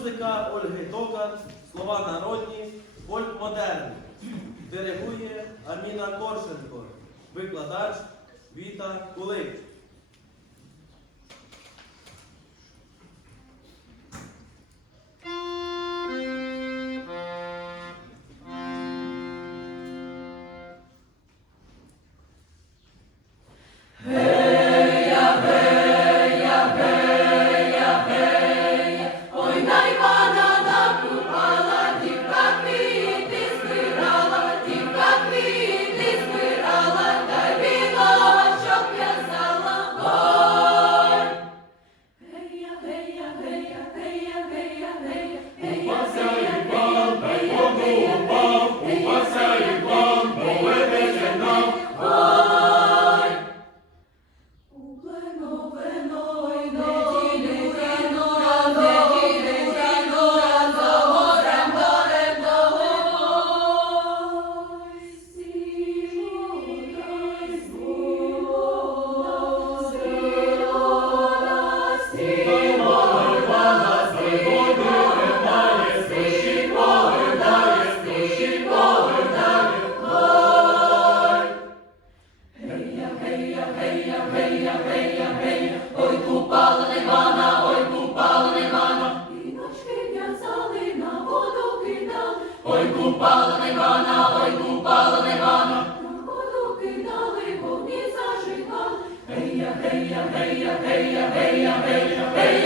Музика Ольги Токар, слова народні, фольк модерні. Диригує Аміна Коршенко, викладач Віта Кулик. Ой, купала не вана, ой, купала не вана, і ночки в'язали, на воду кидали, ой, купала не вана, ой, купала не вана, на воду кидали, вогні зажигали, гея, гея, гея, гея, гея, гея,